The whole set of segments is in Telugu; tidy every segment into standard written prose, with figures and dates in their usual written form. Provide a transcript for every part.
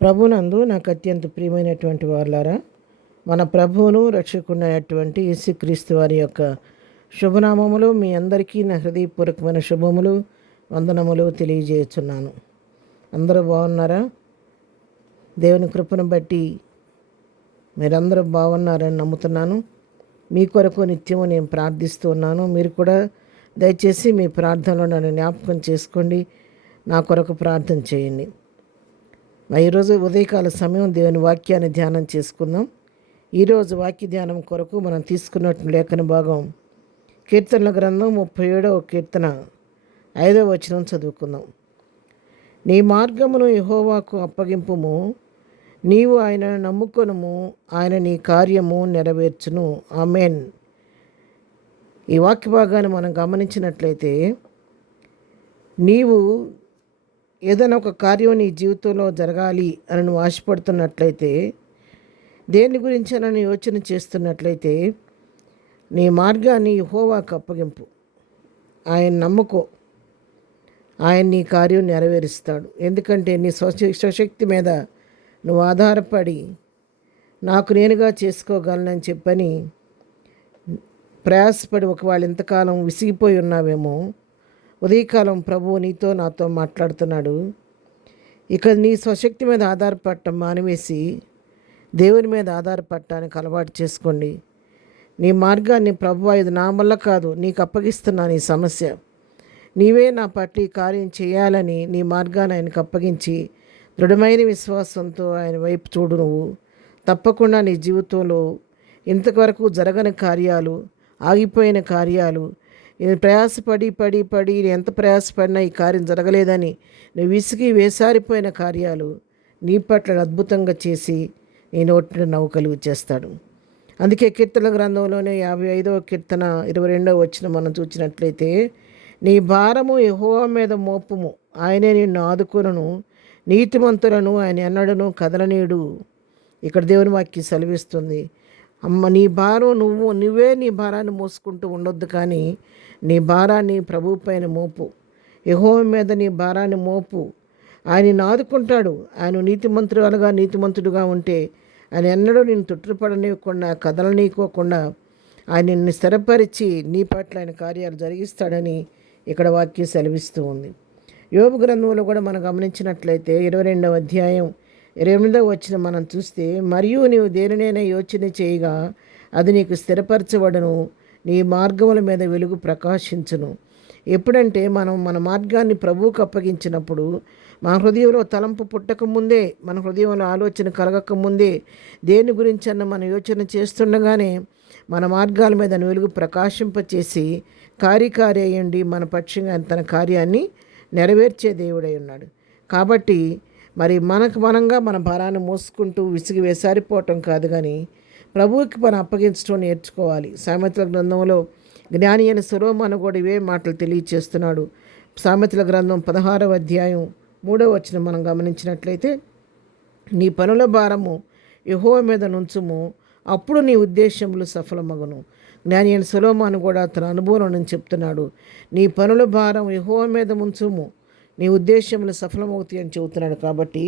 ప్రభునందు నాకు అత్యంత ప్రియమైనటువంటి వారులారా, మన ప్రభువును రక్షకునైనటువంటి యేసుక్రీస్తు వారి యొక్క శుభనామములు మీ అందరికీ నా హృదయపూర్వకమైన శుభములు వందనములు తెలియజేస్తున్నాను. అందరూ బాగున్నారా? దేవుని కృపను బట్టి మీరందరూ బాగున్నారని నమ్ముతున్నాను. మీ కొరకు నిత్యము నేను ప్రార్థిస్తూ ఉన్నాను. మీరు కూడా దయచేసి మీ ప్రార్థనలో నన్ను జ్ఞాపకం చేసుకోండి, నా కొరకు ప్రార్థన చేయండి. ఈరోజు ఉదయకాల సమయం దేవుని వాక్యాన్ని ధ్యానం చేసుకుందాం. ఈరోజు వాక్య ధ్యానం కొరకు మనం తీసుకున్నట్టు లేఖన భాగం కీర్తనల గ్రంథం 37వ కీర్తన 5వ వచనం చదువుకుందాం. నీ మార్గమును యెహోవాకు అప్పగింపుము, నీవు ఆయనను నమ్ముకొనుము, ఆయన నీ కార్యము నెరవేర్చును. ఆమేన్. ఈ వాక్య భాగాన్ని మనం గమనించినట్లయితే, నీవు ఏదైనా ఒక కార్యం నీ జీవితంలో జరగాలి అని నువ్వు ఆశపడుతున్నట్లయితే, దేని గురించి నన్ను యోచన చేస్తున్నట్లయితే, నీ మార్గాన్ని యెహోవాకు అప్పగింపు, ఆయన నమ్ముకో, ఆయన నీ కార్యం నెరవేరుస్తాడు. ఎందుకంటే నీ స్వశక్తి మీద నువ్వు ఆధారపడి నాకు నేనుగా చేసుకోగలనని చెప్పని ప్రయాసపడి ఒకవేళ ఇంతకాలం విసిగిపోయి ఉన్నావేమో, ఉదయకాలం ప్రభువు నీతో నాతో మాట్లాడుతున్నాడు. ఇక నీ స్వశక్తి మీద ఆధారపడటం మానివేసి దేవుని మీద ఆధారపడటానికి అలవాటు చేసుకోండి. నీ మార్గాన్ని ప్రభువా, ఇది నా వల్ల కాదు, నీకు అప్పగిస్తున్నాను ఈ సమస్య, నీవే నా పట్ల ఈ కార్యం చేయాలని నీ మార్గాన్ని ఆయనకు అప్పగించి దృఢమైన విశ్వాసంతో ఆయన వైపు చూడు. నువ్వు తప్పకుండా నీ జీవితంలో ఇంతవరకు జరగని కార్యాలు, ఆగిపోయిన కార్యాలు, ప్రయాసపడి ఎంత ప్రయాసపడినా ఈ కార్యం జరగలేదని నువ్వు విసిగి వేసారిపోయిన కార్యాలు నీ పట్ల అద్భుతంగా చేసి నీ నోటిని నవ్వు కలుగు చేస్తాడు. అందుకే కీర్తన గ్రంథంలోనే 55వ కీర్తన 22వ వచనం మనం చూసినట్లయితే, నీ భారము యెహోవా మీద మోపుము, ఆయనే నిన్ను ఆదుకొనును, నీతిమంతులను ఆయన ఎన్నడను కదలనీయుడు. ఇక్కడ దేవుని వాక్యం సెలవిస్తుంది. అమ్మ, నీ భారం నువ్వే నీ భారాన్ని మోసుకుంటూ ఉండొద్దు, కానీ నీ భారాన్ని ప్రభు పైన మోపు, యెహోవా మీద నీ భారాన్ని మోపు. ఆయన ఆదుకుంటాడు. ఆయన నీతిమంతుడుగా ఉంటే ఆయన ఎన్నడూ నేను తొట్టుపడనివ్వకుండా, కదలనీయకోకుండా ఆయన నిన్ను స్థిరపరిచి నీ పట్ల ఆయన కార్యాలు జరిగిస్తాడని ఇక్కడ వాక్యం సెలవిస్తూ ఉంది. యోబు గ్రంథంలో కూడా మనం గమనించినట్లయితే 22వ అధ్యాయం 28వ వచనం మనం చూస్తే, మరియు నీవు దేనినైనా యోచన చేయగా అది నీకు స్థిరపరచబడును, నీ మార్గముల మీద వెలుగు ప్రకాశించును. ఎప్పుడంటే మనం మన మార్గాన్ని ప్రభువుకు అప్పగించినప్పుడు, మన హృదయంలో తలంపు పుట్టకముందే, మన హృదయంలో ఆలోచన కలగకముందే, దేని గురించన్నా మనం యోచన చేస్తుండగానే మన మార్గాల మీద వెలుగు ప్రకాశింపచేసి కార్యకారి అయ్యండి మన పక్షంగా తన కార్యాన్ని నెరవేర్చే దేవుడై ఉన్నాడు. కాబట్టి మరి మనంగా మన భారాన్ని మోసుకుంటూ విసిగి వేసారిపోవటం కాదు, కానీ ప్రభువుకి మనం అప్పగించడం నేర్చుకోవాలి. సామెతల గ్రంథంలో జ్ఞాని అయిన సొలొమోను కూడా ఇవే మాటలు తెలియచేస్తున్నాడు. సామెతల గ్రంథం 16వ అధ్యాయం 3వ వచనం మనం గమనించినట్లయితే, నీ పనుల భారము యెహోవా మీద నుంచుము, అప్పుడు నీ ఉద్దేశములు సఫలమగును. జ్ఞాని అయిన సొలొమోను కూడా తన అనుభవం నుంచి చెప్తున్నాడు. నీ పనుల భారం యెహోవా మీద ఉంచుము, నీ ఉద్దేశములు సఫలమవుతాయి అని చెబుతున్నాడు. కాబట్టి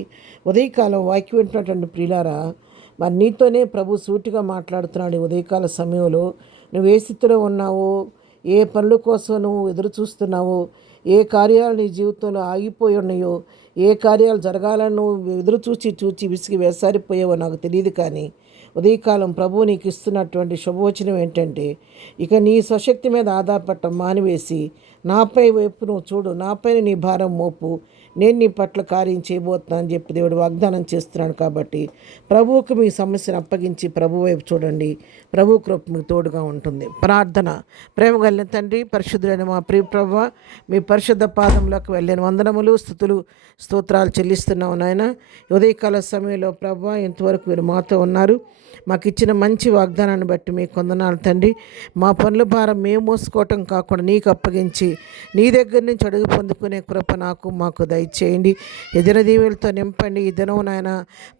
ఉదయకాలం వాక్యం వింటున్నటువంటి ప్రియులారా, మరి నీతోనే ప్రభు సూటిగా మాట్లాడుతున్నాడు. ఉదయకాల సమయంలో నువ్వు ఏ స్థితిలో ఉన్నావో, ఏ పనుల కోసం నువ్వు ఎదురు చూస్తున్నావో, ఏ కార్యాలు నీ జీవితంలో ఆగిపోయి ఉన్నాయో, ఏ కార్యాలు జరగాలని నువ్వు ఎదురు చూచి విసిగి వేసారిపోయావో నాకు తెలియదు, కానీ ఉదయకాలం ప్రభువు నీకు ఇస్తున్నటువంటి శుభవచనం ఏంటంటే, ఇక నీ స్వశక్తి మీద ఆధారపడటం మానివేసి నాపై వైపు నువ్వు చూడు, నాపైన నీ భారం మోపు, నేను నీ పట్ల కార్యం చేయబోతున్నా అని చెప్పి దేవుడు వాగ్దానం చేస్తున్నాడు. కాబట్టి ప్రభువుకు మీ సమస్యను అప్పగించి ప్రభు వైపు చూడండి. ప్రభు కృప మీకు తోడుగా ఉంటుంది. ప్రార్థన. ప్రేమ కలిగిన తండ్రి, పరిశుద్ధులైన మా ప్రియ ప్రభువా, మీ పరిశుద్ధ పాదంలోకి వెళ్ళిన వందనములు, స్తుతులు, స్తోత్రాలు చెల్లిస్తున్నావు నాయన. ఉదయకాల సమయంలో ప్రభువా, ఇంతవరకు మీరు మాతో ఉన్నారు. మాకు ఇచ్చిన మంచి వాగ్దానాన్ని బట్టి మీకు వందనాలు తండ్రి. మా పనుల భారం మేము మోసుకోవటం కాకుండా నీకు అప్పగించి నీ దగ్గర నుంచి అడుగు పొందుకునే కృప మాకు దయ దయచేయండి. ఏదైనా దీవులతో నింపండి. ఈ దినం నాయన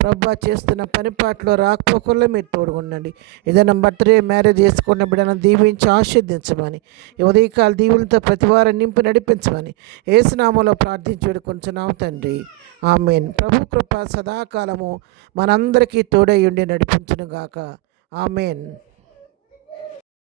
ప్రభు చేస్తున్న పనిపాట్లో రాకపోకల్లో మీరు తోడుగుండండి. ఏదైనా బర్త్డే మ్యారేజ్ చేసుకున్న బిడ్డను దీవించి ఆశీర్దించమని, ఈ ఉదయకాల దీవులతో ప్రతివారం నింపి నడిపించమని యేసు నామములో ప్రార్థించి వేడుకొంచున్నాం తండ్రి. ఆమేన్. ప్రభు కృప సదాకాలము మనందరికీ తోడై ఉండి నడిపించునుగాక. ఆమేన్.